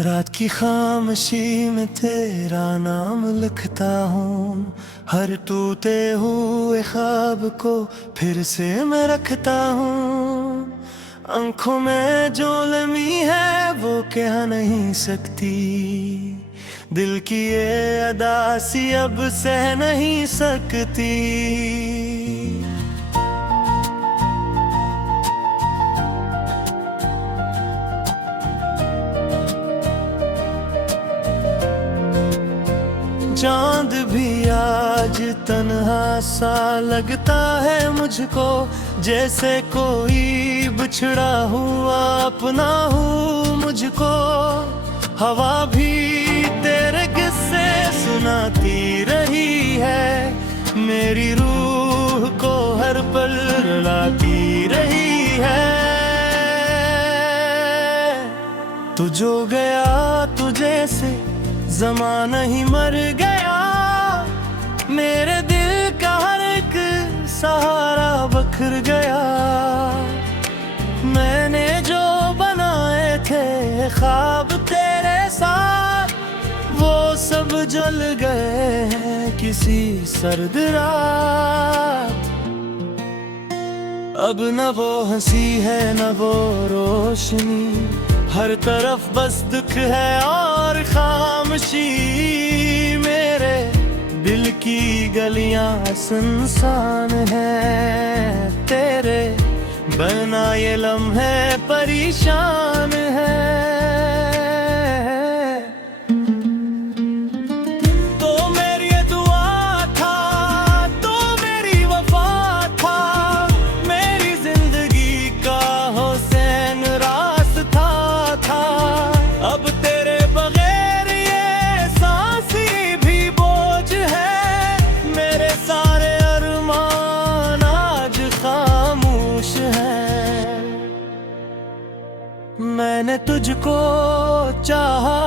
रात की खामोशी में तेरा नाम लिखता हूँ, हर टूटे हुए ख्वाब को फिर से मैं रखता हूँ। आंखों में जो नमी है वो कह नहीं सकती, दिल की ये अदासी अब सह नहीं सकती। चांद भी आज तन्हा सा लगता है मुझको, जैसे कोई बिछड़ा हुआ अपना हूँ मुझको। हवा भी तेरे किस्से सुनाती रही है, मेरी रूह को हर पल रुलाती रही है। तू जो गया तुझे से ज़माना ही मर गया, मेरे दिल का हर एक सहारा बखर गया। मैंने जो बनाए थे ख्वाब तेरे साथ, वो सब जल गए हैं किसी सर्द रात। अब न वो हंसी है न वो रोशनी, हर तरफ बस दुख है और खामोशी। मेरे दिल की गलियां सुनसान है, तेरे बिना ये लम्हे परेशान है। तो मेरी ये दुआ था, तो मेरी वफा था, मेरी जिंदगी का हुसैन रास्ता था। अब तेरे बगैर ये सांसी भी बोझ है, मेरे सारे अरमान आज खामोश हैं। मैंने तुझको चाहा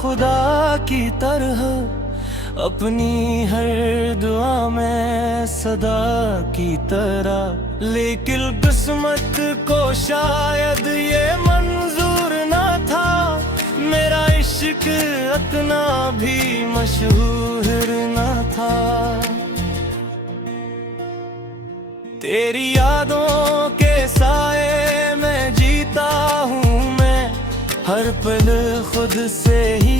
खुदा की तरह, अपनी हर दुआ में सदा की तरह। लेकिन किस्मत को शायद ये मंजूर ना था, मेरा इश्क इतना भी मशहूर ना था। तेरी यादों के साए में जीता हूँ मैं, हर पल खुद से ही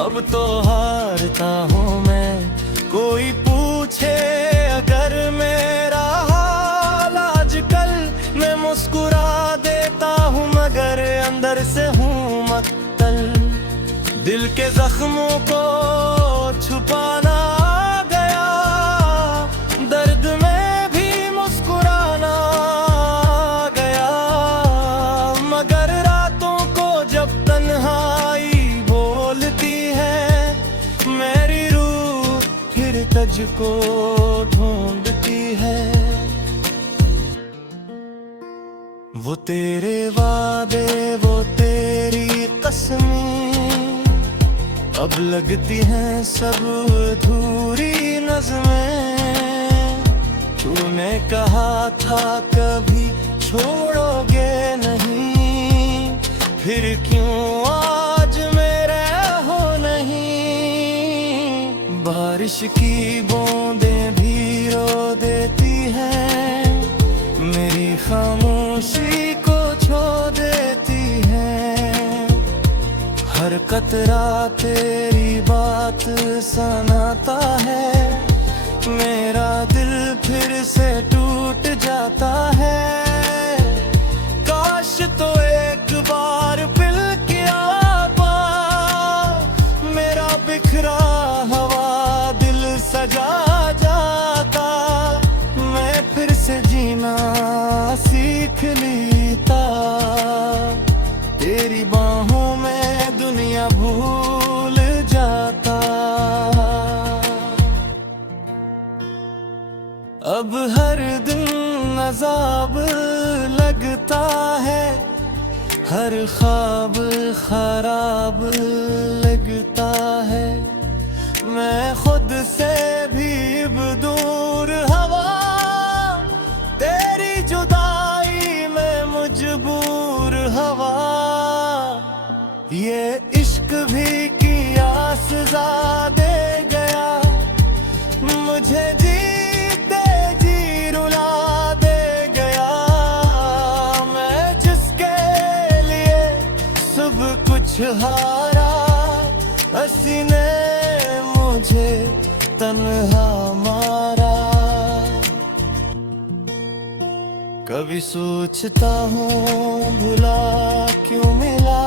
अब तो हारता हूँ मैं। कोई पूछे अगर मेरा हाल आजकल, मैं मुस्कुरा देता हूँ मगर अंदर से हूँ मत्तल। दिल के जख्मों को छुपाना आ गया, दर्द में भी मुस्कुराना आ गया। मगर रातों को जब तन्हाई बोलती है, मेरी रूह फिर तुझको ढूंढती है। वो तेरे वादे वो तेरी कसमें अब लगती हैं सब अधूरी नज़में। तूने कहा था कभी छोड़ोगे नहीं, फिर क्यों आज मेरे हो नहीं। बारिश की बूंदें भी रो देती हैं, मेरी खामोशी को छो देती हैं। हर कतरा तेरी बात सुनाता है, मेरा दिल फिर से टूट जाता है। काश तो एक बार पिल किया पा, मेरा बिखरा हवा दिल सजा जाता। मैं फिर से जीना सीख लेता, तेरी बाहों में दुनिया भूल जाता। अब हर दिन अज़ाब लगता है, हर ख्वाब खराब लगता है। मैं खुद से भी अब दूर हवा, तेरी जुदाई में मजबूर हवा। ये मुझे जीते जी रुला दे गया। मैं जिसके लिए सब कुछ हारा, हंसी ने मुझे तन्हा मारा। कभी सोचता हूँ भुला क्यों मिला,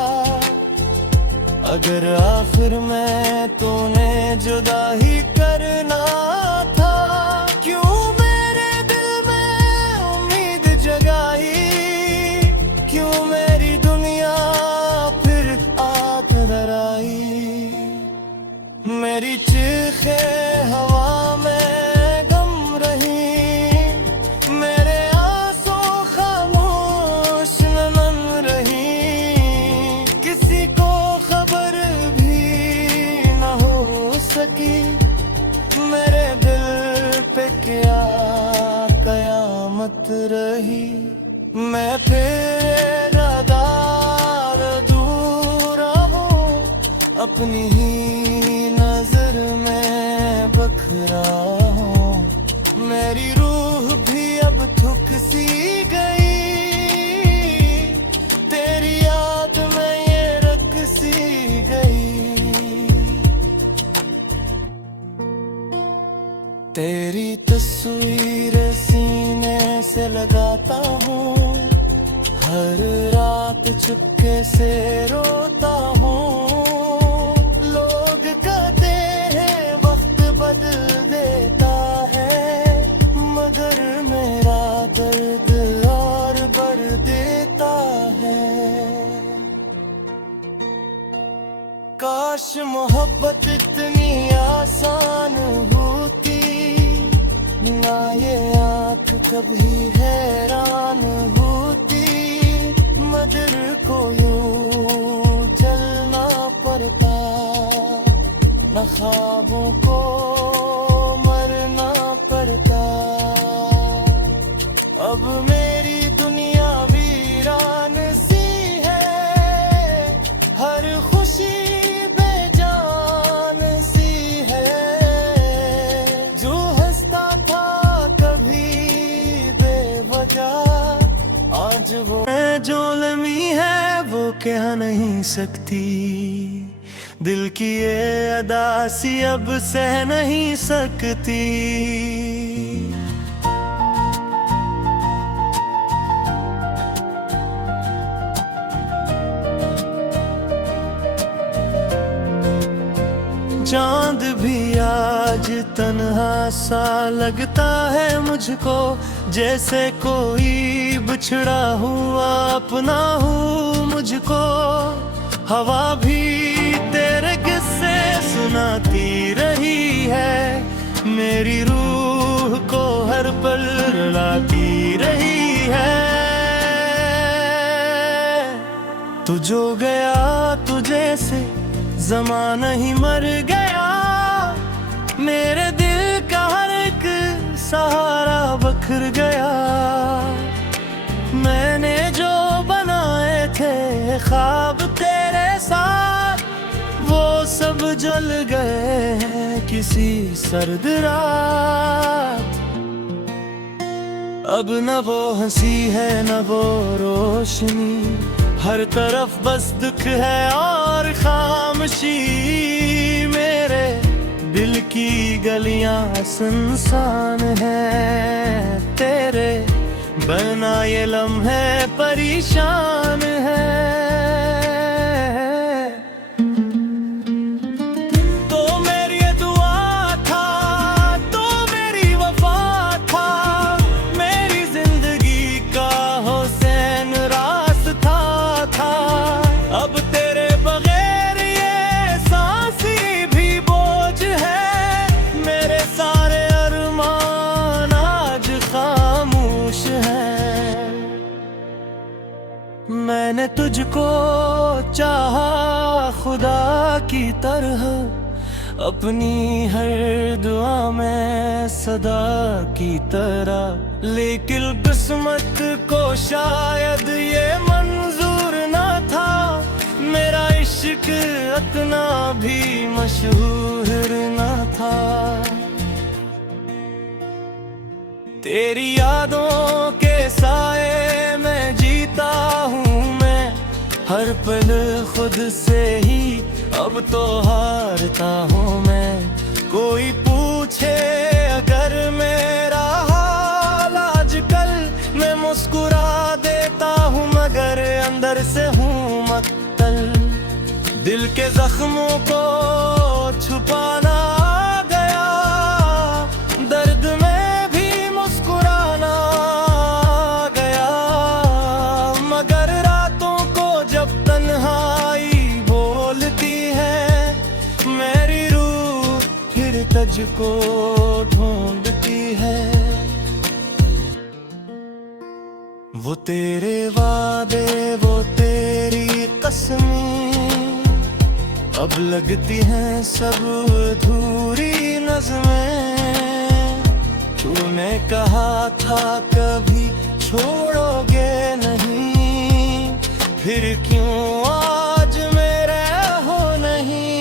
अगर आखिर में तूने जुदा ही करना था। क्यों मेरे दिल में उम्मीद जगाई, क्यों मेरी दुनिया फिर आग डराई। मेरी चीखें हवा में गम रही, मेरे आंसू खामोश नम रही। किसी को खबर भी न हो सकी, मेरे दिल पे क्या कयामत रही। मैं फिर रादार दूर हूँ, अपनी ही नजर में बखरा हूँ। मेरी रूह भी अब थक सी गई, तेरी याद में ये रख सी गई। तेरी तस्वीर सीने से लगाता हूँ, हर रात चुपके से रोता हूँ। लोग कहते हैं वक्त बदल देता है, मगर मेरा दर्द और बढ़ देता है। काश मोहब्बत इतनी आसान होती, ना ये आँख कभी हैरान होती। मगर को यूं चलना पड़ता, न ख्वाबों को मरना पड़ता। अब मेरी दुनिया वीरान सी है, हर खुशी बेजान सी है। जो हंसता था कभी बेवजह, आज वो जो लम्ही है वो कह नहीं सकती। दिल की ये अदा सी अब सह नहीं सकती। चांद भी आज तन्हा सा लगता है मुझको, जैसे कोई बिछड़ा हुआ अपना हूँ मुझको। हवा भी तेरे किस्से सुनाती रही है, मेरी रूह को हर पल रुलाती रही है। तू जो गया तू जैसे ज़माना ही मर गया, मेरे दिल का हर एक सहारा बखर गया। मैंने जो बनाए थे ख्वाब तेरे साथ, वो सब जल गए किसी सर्द रात। अब न वो हंसी है न वो रोशनी, हर तरफ बस दुख है और खामोशी। मेरे दिल की गलियां सुनसान है, तेरे बना ये लम्हे परेशान है। तो मेरी दुआ था, तो मेरी वफा था, मेरी जिंदगी का हुसैन रास्ता था। अब तेरे बगैर ये सांसी भी बोझ है, मेरे सारे अरमान आज खामोश है। मैंने तुझको चाहा खुदा की तरह, अपनी हर दुआ में सदा की तरह। लेकिन किस्मत को शायद ये मंजूर ना था, मेरा इश्क इतना भी मशहूर ना था। तेरी यादों के साए में जीता हूँ मैं, हर पल खुद से ही अब तो हारता हूँ मैं। कोई पूछे अगर मेरा हाल आजकल, मैं मुस्कुरा देता हूँ मगर अंदर से हूँ मक्तल। दिल के जख्मों को छुपाना आ गया, दर्द में भी मुस्कुराना आ गया। मगर रातों को जब तन्हाई बोलती है, मेरी रूह फिर तुझको ढूंढती है। वो तेरे वादे, वो तेरी कसमें अब लगती हैं सब अधूरी नज़में। तूने कहा था कभी छोड़ोगे नहीं, फिर क्यों आज मेरे हो नहीं।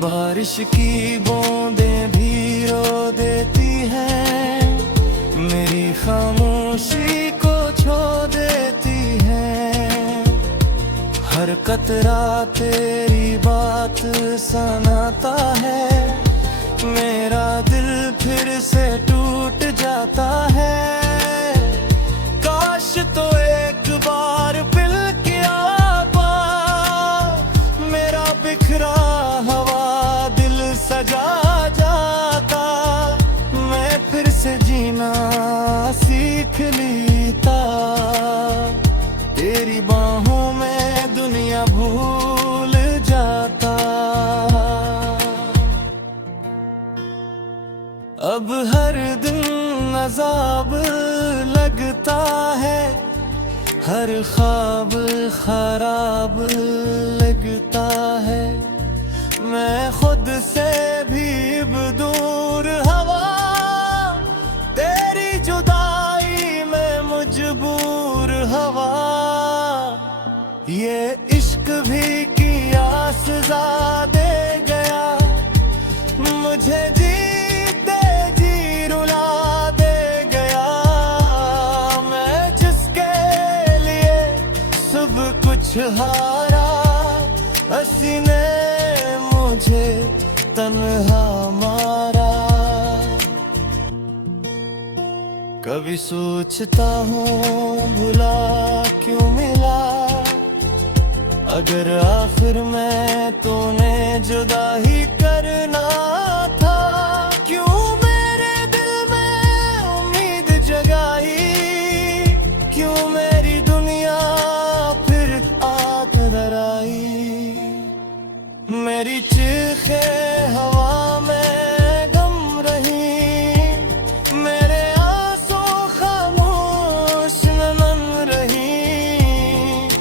बारिश की बूंदें भी रो देती हैं, मेरी खामोशी को छो देती हैं। हर कतरा तेरी बात सुनाता है, मेरा दिल फिर से टूट जाता है। काश तो एक बार पिल के आपा, मेरा बिखरा हवा दिल सजा जाता। मैं फिर से जीना सीख लेता, तेरी बाहों में दुनिया भूल जाता। अब हर दिन अज़ाब लगता है, हर ख्वाब खराब लगता है। मैं खुद से भी अब दूर हवा, तेरी जुदाई में मजबूर हवा। ये इश्क भी किया सजा दे गया, मुझे जीते जी रुला दे गया। मैं जिसके लिए सब कुछ हारा, हंसी ने मुझे तन्हा मारा। कभी सोचता हूँ भुला क्यों मिला, अगर आखिर में तूने जुदा ही करना था। क्यों मेरे दिल में उम्मीद जगाई, क्यों मेरी दुनिया फिर आग दराई। मेरी चीखें हवा में गम रही, मेरे आंसू खामोश नम रही।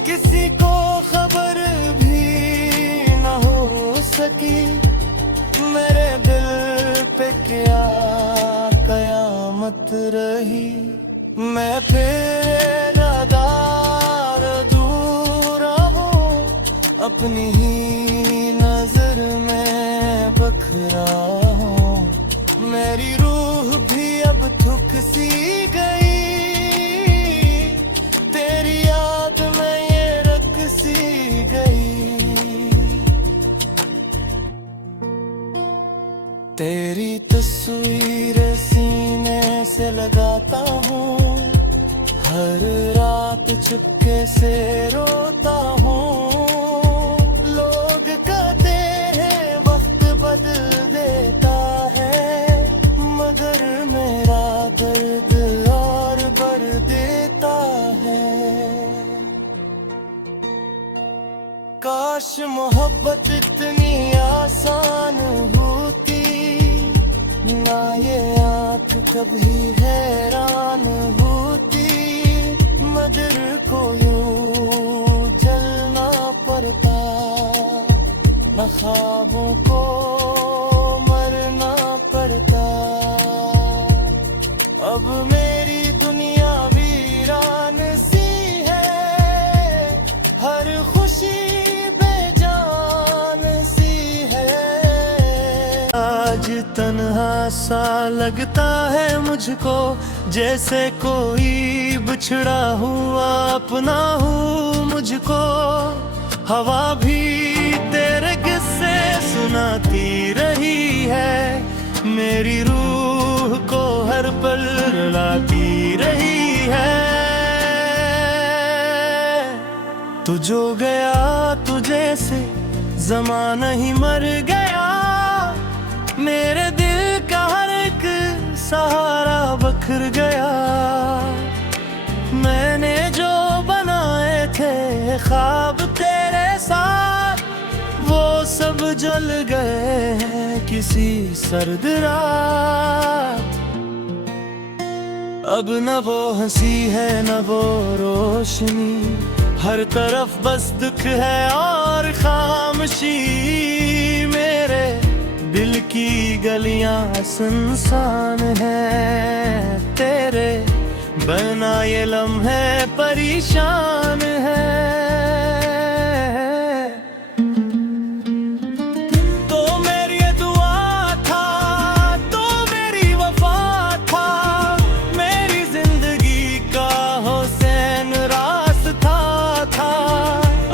किसी को खबर भी न हो सकी, मेरे दिल पे क्या कयामत रही। मैं फिर रादार अधूरा हूँ, अपनी ही नजर में बखरा हूँ। मेरी रूह भी अब थक सी गई, तेरी याद में ये रख सी गई। तेरी तस्वीर सीने से लगाता हूँ, हर रात चुपके से रोता हूँ। लोग कहते हैं वक्त बदल देता है, मगर मेरा दर्द और बढ़ देता है। काश मोहब्बत इतनी आसान होती, ना ये आँख कभी हैरान होती। मगर को यूं चलना पड़ता, न ख्वाबों को मरना पड़ता। अब मेरी दुनिया वीरान सी है, हर खुशी बेजान सी है। आज तन्हा सा लगता है मुझको, जैसे कोई बिछड़ा हुआ अपना हूँ मुझको। हवा भी तेरे किस्से सुनाती रही है, मेरी रूह को हर पल रुलाती रही है। तू जो गया तुझे से ज़माना ही मर गया, मेरे दिल का हर एक सहारा बखर गया। मैंने जो बनाए थे ख्वाब तेरे साथ, वो सब जल गए हैं किसी सर्द रात। अब न वो हंसी है न वो रोशनी, हर तरफ बस दुख है और खामोशी। मेरे दिल की गलियां सुनसान है, तेरे बिना ये लम्हे परेशान है। तो मेरी ये दुआ था, तो मेरी वफा था, मेरी जिंदगी का हुसैन रास्ता था।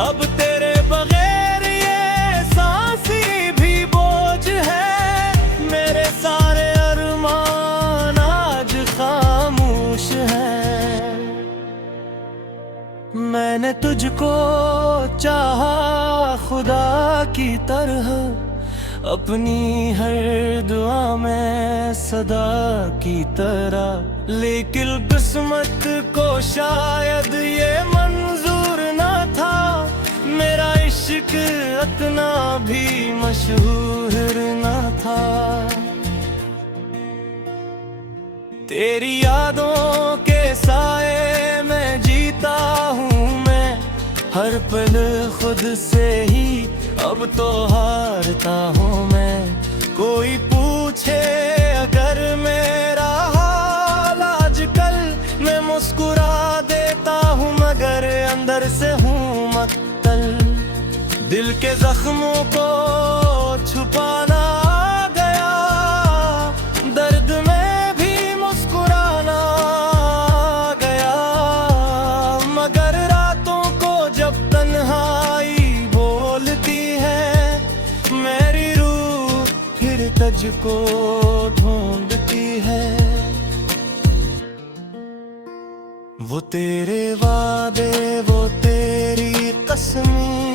अब तेरे बगैर ये सांसी भी बोझ है, मेरे सारे अरमान आज खामोश है। मैंने तुझको चाहा खुदा की तरह, अपनी हर दुआ में सदा की तरह। लेकिन किस्मत को शायद ये मंजूर न था, मेरा इश्क इतना भी मशहूर न था। तेरी यादों के साए में जीता हूँ मैं, हर पल खुद से ही अब तो हारता हूँ मैं। कोई पूछे अगर मेरा हाल आजकल, मैं मुस्कुरा देता हूँ मगर अंदर से हूँ मक्तल। दिल के जख्मों को छुपाना आ गया, दर्द में भी मुस्कुराना आ गया। मगर रातों को जब तन्हाई बोलती है, मेरी रूह फिर तुझको ढूंढती है। वो तेरे वादे वो तेरी कसमें,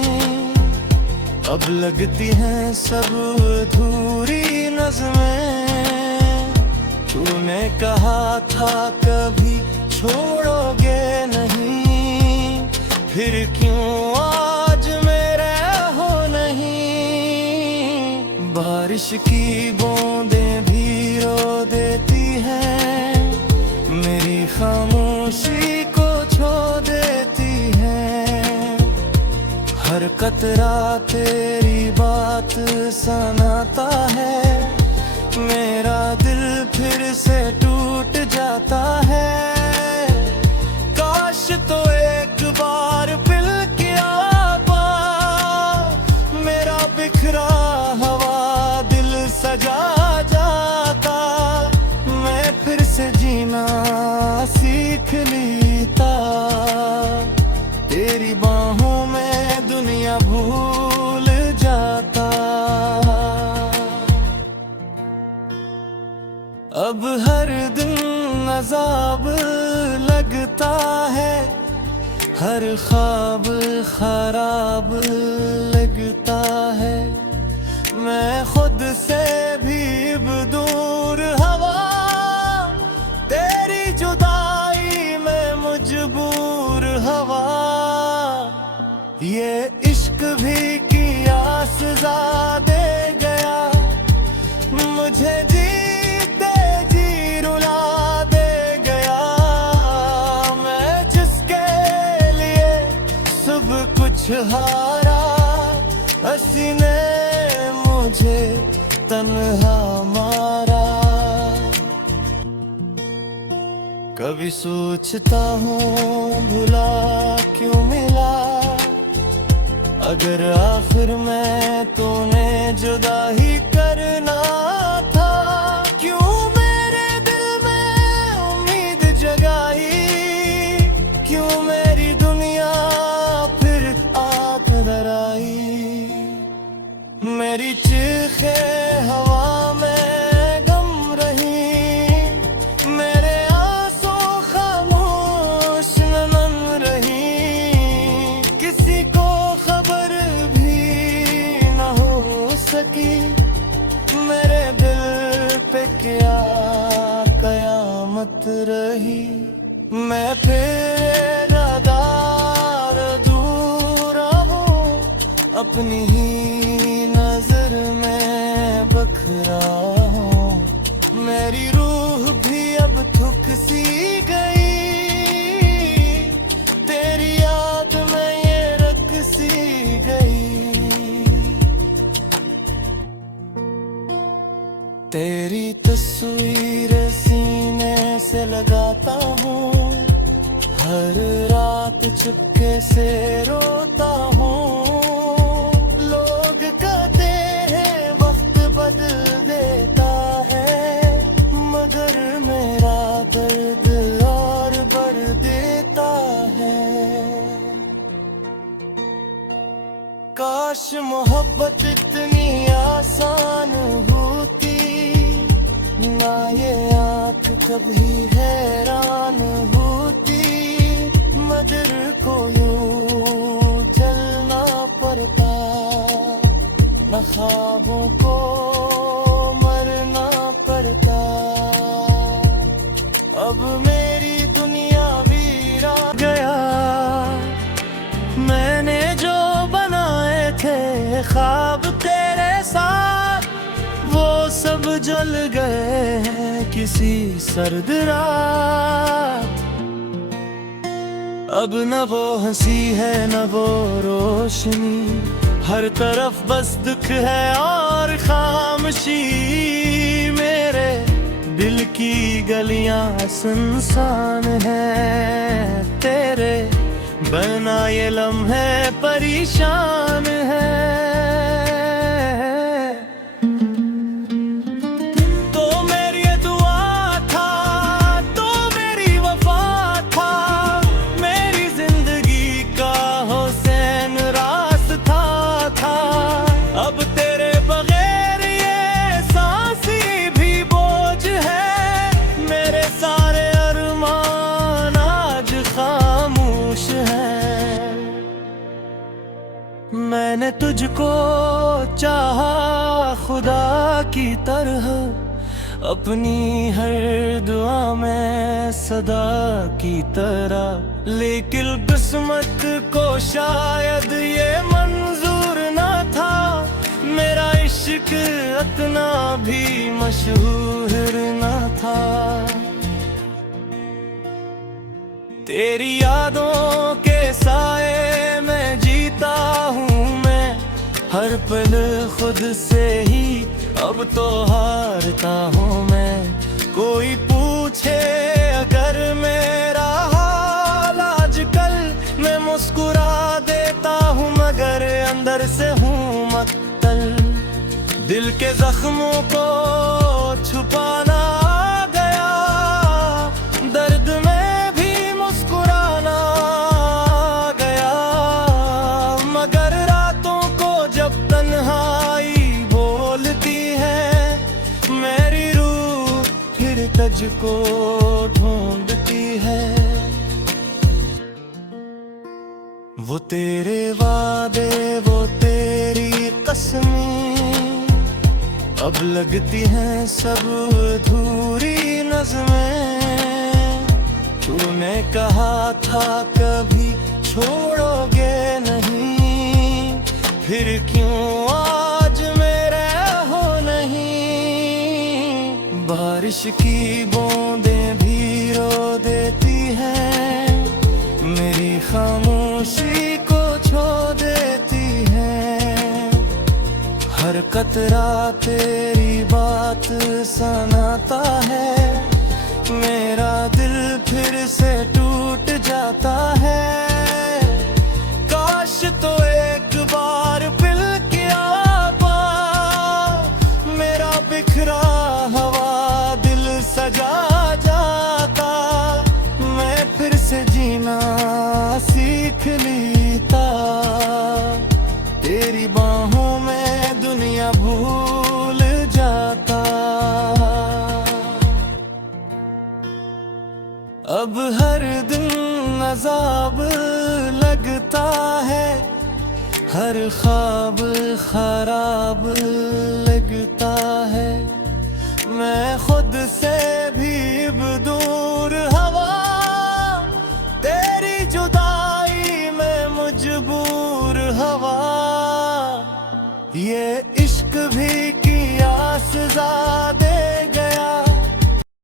अब लगती हैं सब अधूरी नज़में। तूने कहा था कभी छोड़ोगे नहीं, फिर क्यों आज मेरे हो नहीं। बारिश की बूंदें भी रो देती हैं, मेरी खामोशी को छो देती हैं। हर कतरा तेरी बात सुनाता है, मेरा दिल फिर से टूट जाता है। काश तो एक बार पिल किया पा, मेरा बिखरा हवा दिल सजा जाता। मैं फिर से जीना सीख लेता, तेरी बाहों में दुनिया भूल जाता। अब हर दिन अज़ाब लगता है, हर ख्वाब खराब लगता है। मैं खुद से भी दूर हवा, तेरी जुदाई में मजबूर हवा। ये इश्क भी किया सजा दे गया, मुझे जीते जी रुला दे गया। मैं जिसके लिए सब कुछ हारा, हंसी ने मुझे तन्हा मारा। कभी सोचता हूँ भुला क्यों मिला, अगर आखिर में तूने जुदा ही करना था। कयामत रही। मैं फिर अदार दूर हूँ, अपनी ही नजर में बखरा हूँ। मेरी रूह भी अब थक सी गई, तेरी याद में ये रख सी गई। तेरी तस्वीर सीने से लगाता हूँ, हर रात चुपके से रोता हूँ। लोग कहते हैं वक्त बदल देता है, मगर मेरा दर्द और बढ़ देता है। काश मोहब्बत इतनी आसान होती, ना ये आँख कभी हैरान होती। मगर को यूं चलना पड़ता, न ख्वाबों को मरना पड़ता। अब मेरी दुनिया वीरा गया, मैंने जो बनाए थे ख्वाब तेरे साथ, वो सब जल गए हैं किसी सर्द रात। अब न वो हंसी है न वो रोशनी, हर तरफ बस दुख है और खामोशी। मेरे दिल की गलियां सुनसान है, तेरे बना ये लम्हे परेशान है। अब तेरे बगैर ये सांसें भी बोझ है, मेरे सारे अरमान आज खामोश हैं। मैंने तुझको चाहा खुदा की तरह, अपनी हर दुआ में सदा की तरह। लेकिन किस्मत को शायद ये मंजूर न था, मेरा इश्क इतना भी मशहूर न था। तेरी यादों के साए में जीता हूँ मैं, हर पल खुद से ही अब तो हारता हूँ मैं। कोई पूछे अगर मेरा हाल आजकल, मैं मुस्कुरा देता हूँ मगर अंदर से हूँ मक्तल। दिल के जख्मों को छुपाना आ गया, दर्द में भी मुस्कुराना आ गया। मगर रातों को जब तन्हाई बोलती है, मेरी रूह फिर तुझको ढूंढती है। वो तेरे वादे वो तेरी कसमें, अब लगती हैं सब अधूरी नज़में। तूने कहा था कभी छोड़ोगे नहीं, फिर क्यों आज मेरे हो नहीं। बारिश की बूंदें भी रो देती हैं, मेरी खामोशी को छो देती हैं। हर कतरा तेरी बात सुनाता है, मेरा दिल फिर से टूट जाता है। काश तो एक बार पिल के आपा, मेरा बिखरा हवा दिल सजा जाता। मैं फिर से जीना सीख लेता, तेरी बाहों में दुनिया भूल जाता। अब हर दिन अज़ाब लगता है, हर ख्वाब खराब लगता है।